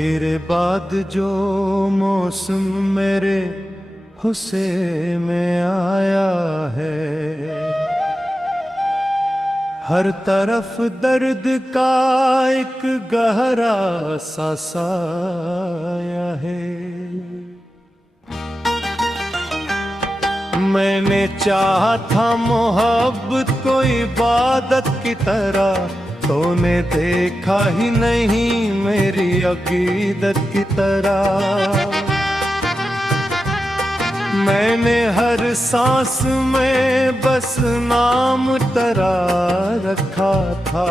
तेरे बाद जो मौसम मेरे हुस्से में आया है, हर तरफ दर्द का एक गहरा सा साया है। मैंने चाहा था मोहब्बत को इबादत की तरह, तूने देखा ही नहीं मेरी अकीदत की तरह। मैंने हर सांस में बस नाम तेरा रखा था,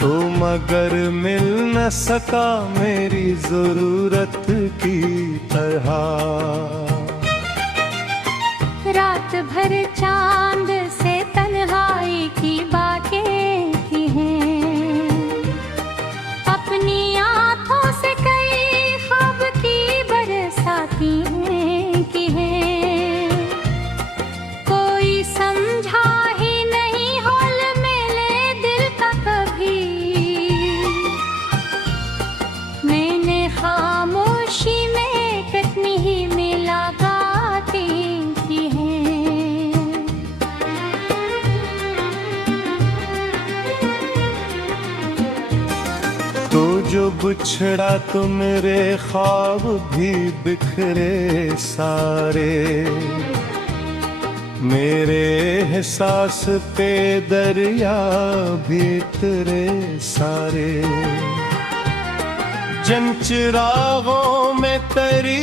तू मगर मिल न सका मेरी जरूरत की तरह। रात भर चांद से तन्हाई की बातें की हैं, अपनी आंखों से कई ख्वाब की बरसाती की हैं। कोई समझा ही नहीं हाल मेरे दिल का कभी, मैंने खामोशी में कितनी ही मुलाकातें की हैं। तू जो बिछड़ा तो मेरे ख्वाब भी बिखरे सारे, मेरे एहसास पे दरिया भी तेरे सारे। जन चिरागों में तेरी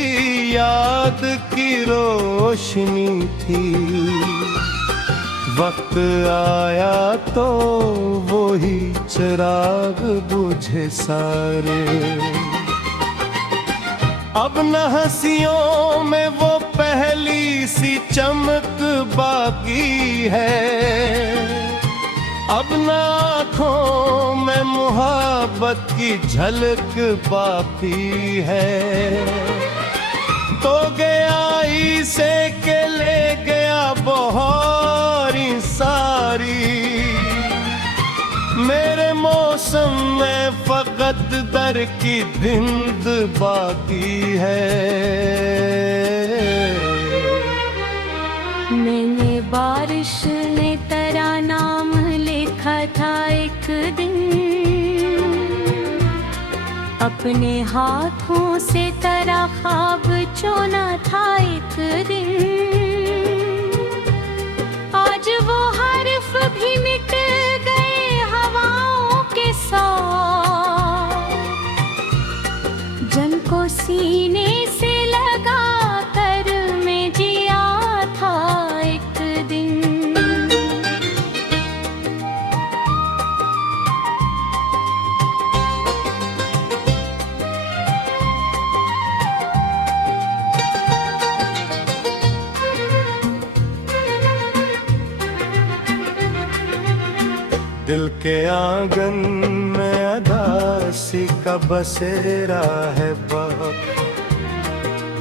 याद की रोशनी थी, वक्त आया तो वही चिराग बुझे सारे। अब न हंसियों में वो पहली सी चमक बाकी है, अब न आँखों में मोहब्बत की झलक बाकी है। तो गया इसे के ले गया बहारी सारी, मेरे मौसम में फकत दर की धिंद बाकी है। मैंने बारिश ने तेरा नाम लिखा था एक दिन, अपने हाथों से तेरा ख्वाब चुना था एक दिन। आज वो हर्फ भी मिट गए हवाओं के साथ, जिनको सीने से लगा कर मैं जिया था एक दिन। दिल के आंगन में अदासी का बसेरा है बाप,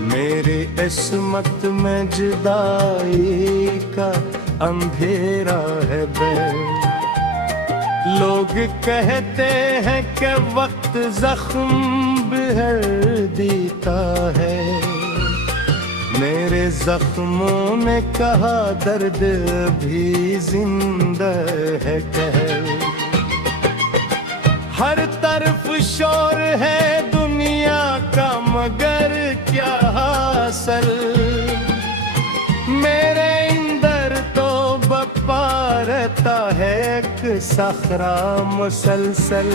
मेरी इस्मत में जुदाई का अंधेरा है बैर। लोग कहते हैं कि वक्त जख्म भर देता है, मेरे जख्मों ने कहा दर्द भी जिंदा है कह। हर तरफ शोर है दुनिया का मगर क्या हासिल, मेरे अंदर तो बप्पा रहता है एक सखरा मुसलसल।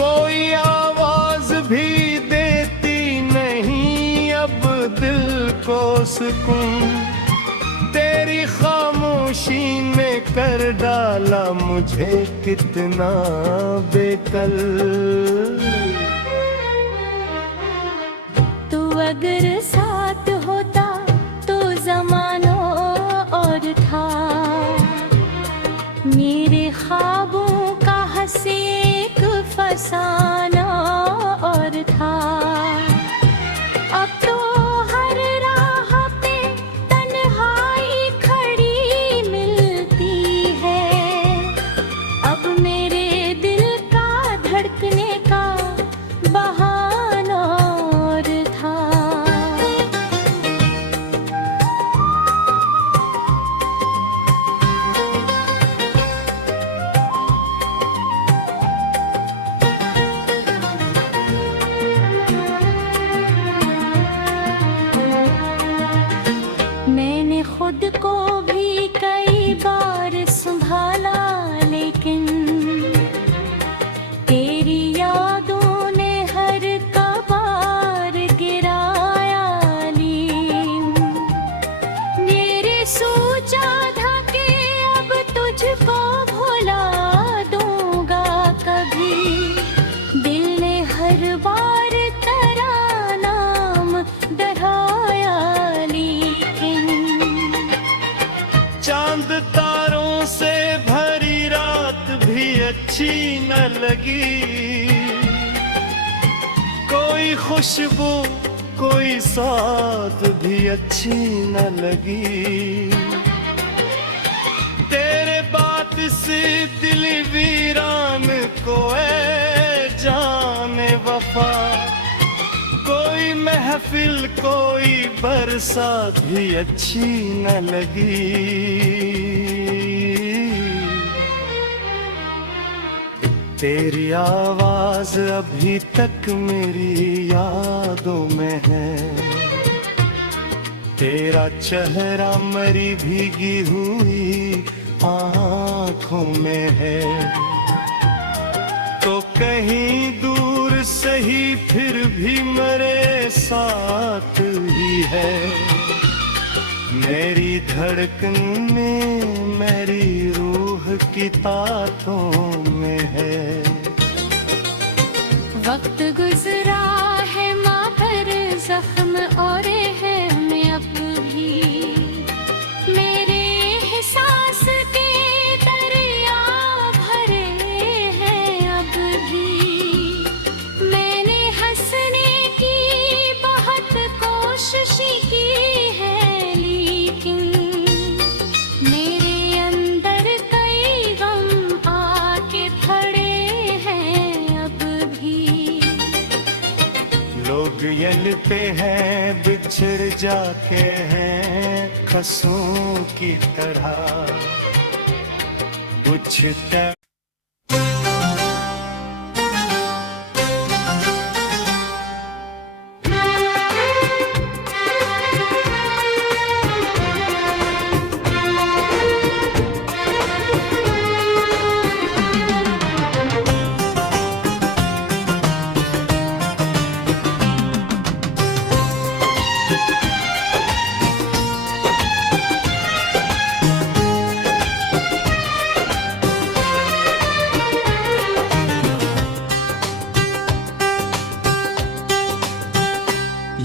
कोई आवाज भी देती नहीं अब दिल को सुकून, तेरी खामोशी ने कर डाला मुझे कितना बेकल। तू अगर साथ होता तो ज़माना और था, मेरे ख्वाबों का हंसी एक फसाना और था। अब तो हर राह पे तन्हाई खड़ी मिलती है, अब मेरे दिल का धड़कने का अच्छी न लगी, कोई खुशबू कोई साथ भी अच्छी न लगी। तेरे बात से दिल वीरान को ऐ जाने वफा, कोई महफिल कोई बरसात भी अच्छी न लगी। तेरी आवाज अभी तक मेरी यादों में है, तेरा चेहरा मरी भीगी हुई आँखों में है। तो कहीं दूर सही फिर भी मेरे साथ ही है, मेरी धड़कन में मेरी रूह की तातों में है। वक्त गुजरा है माँ पर जख्म और है हमें अब भी, मेरे एहसास के दरिया भरे हैं अब भी। मैंने हंसने की बहुत कोशिश की है, लेकिन मेरे अंदर कई गम आके खड़े हैं अब भी। लोग यलते हैं बिछड़ जाते हैं खसों की तरह, बुझता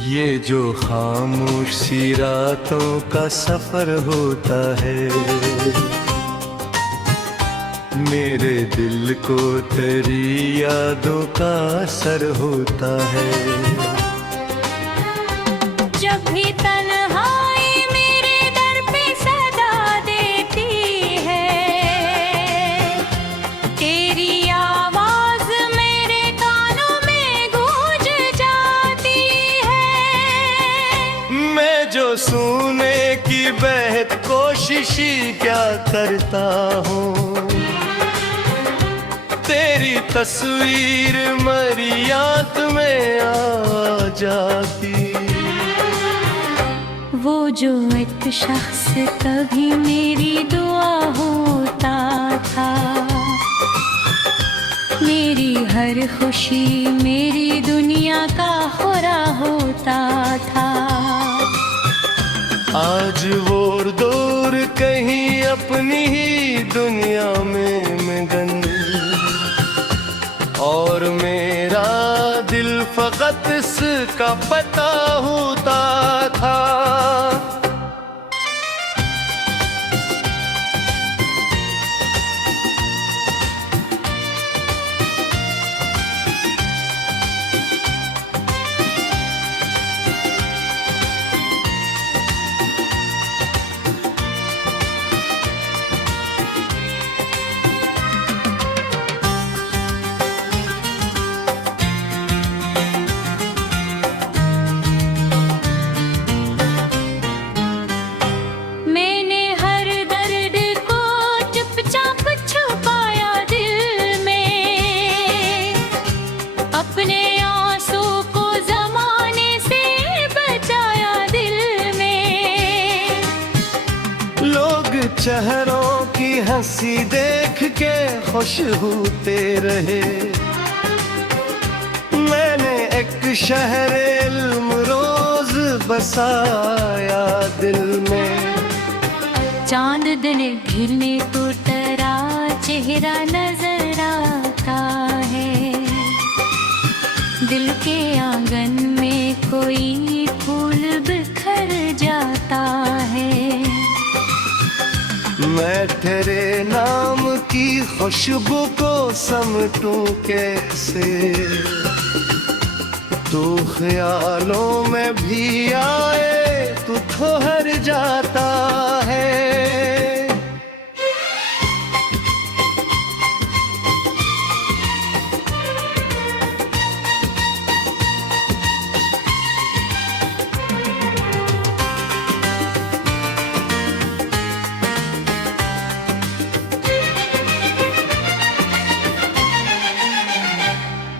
ये जो खामोशी रातों का सफर होता है, मेरे दिल को तेरी यादों का असर होता है। जब भी तन्हाई मेरे दर पे सदा देती है, तेरी आवाज मेरे कानों में गूंज जाती है। मैं जो सुनने की बेहद कोशिश क्या करता हूँ, तेरी तस्वीर मेरी याद में आ जाती। वो जो एक शख्स कभी मेरी दुआ होता था, मेरी हर खुशी मेरी दुनिया का खुरा होता था। आज वो दूर कहीं अपनी ही दुनिया में मगन, और मेरा दिल फकत इसका पता होता था। चेहरों की हंसी देख के खुश होते रहे, मैंने एक शहर इल्म रोज बसाया दिल में। चांद दिन घिरने को तेरा चेहरा नजर आता है, दिल के आंगन में कोई फूल बिखर जाता है। मैं मैं तेरे नाम की खुशबू को समटूं कैसे। तू ख्यालों में भी आए तू ठहर जाता है।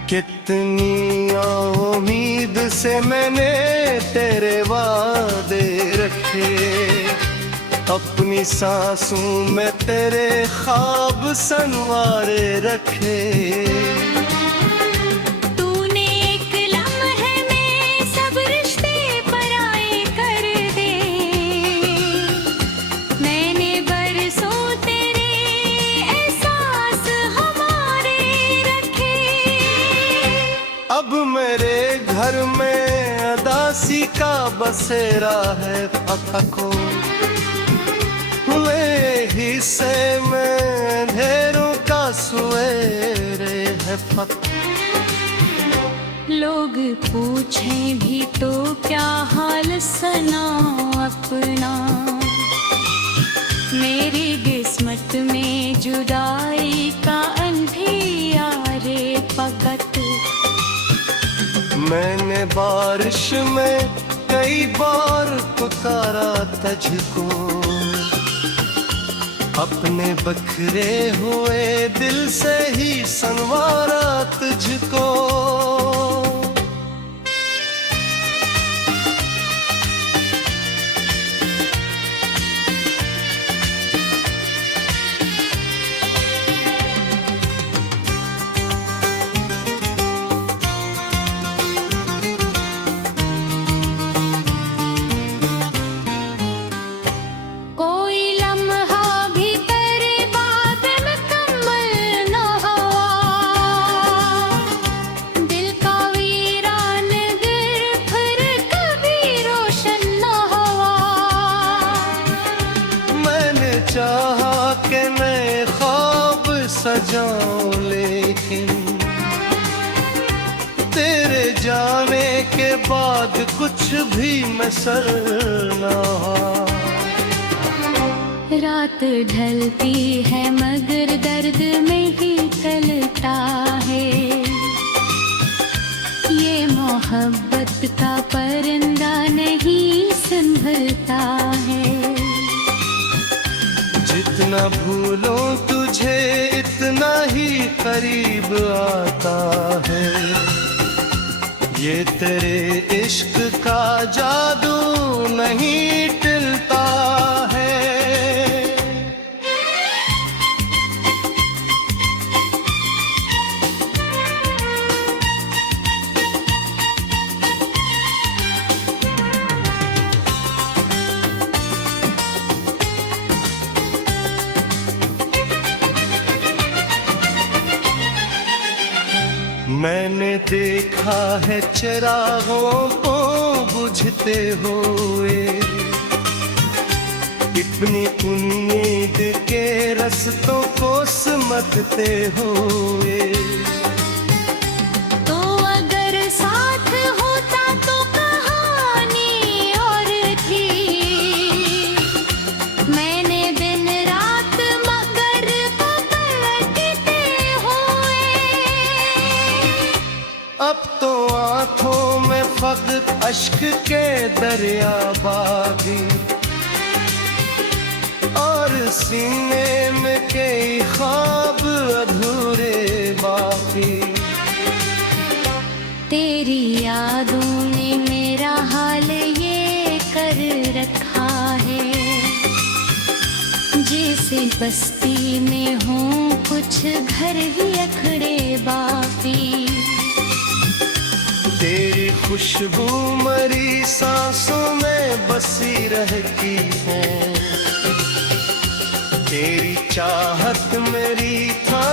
कितनी उम्मीद से मैंने तेरे वादे रखे, अपनी सांसों में तेरे ख्वाब संवारे रखे। तूने एक लम्हे में सब रिश्ते पराए कर दे, मैंने बरसों तेरे एहसास हमारे रखे। अब मेरे घर में अदासी का बसेरा है फको, हुए हिस्से में अंधेरों का सवेरे है फक। लोग पूछें भी तो क्या हाल सना अपना, मेरी किस्मत में जुदाई का अंधियारे पगत। मैंने बारिश में कई बार पुकारा तुझको, अपने बखरे हुए दिल से ही संवारा तुझको। चाहा के नए ख्वाब सजाऊं, लेकिन तेरे जाने के बाद कुछ भी मैसर ना हुआ। रात ढलती है मगर दर्द में ही ढलता है, ये मोहब्बत का परिंदा नहीं संभलता है। जितना भूलो तुझे इतना ही करीब आता है, ये तेरे इश्क का जादू नहीं टलता है। मैंने देखा है चिरागों को बुझते हुए, इतनी उम्मीद के रस्तों को सिमटते हुए। तो अगर साथ होता तो कहानी और थी, मैंने दिन रात मगर पलटते हुए। अब तो आंखों में फकत अश्क के दरिया बागी, और सीने में कई ख्वाब अधूरे बाकी। तेरी यादों ने मेरा हाल ये कर रखा है, जैसे बस्ती में हूँ कुछ घर ही अखड़े बाकी। तेरी खुशबू मरी सांसों में बसी रहती है, तेरी चाहत मेरी था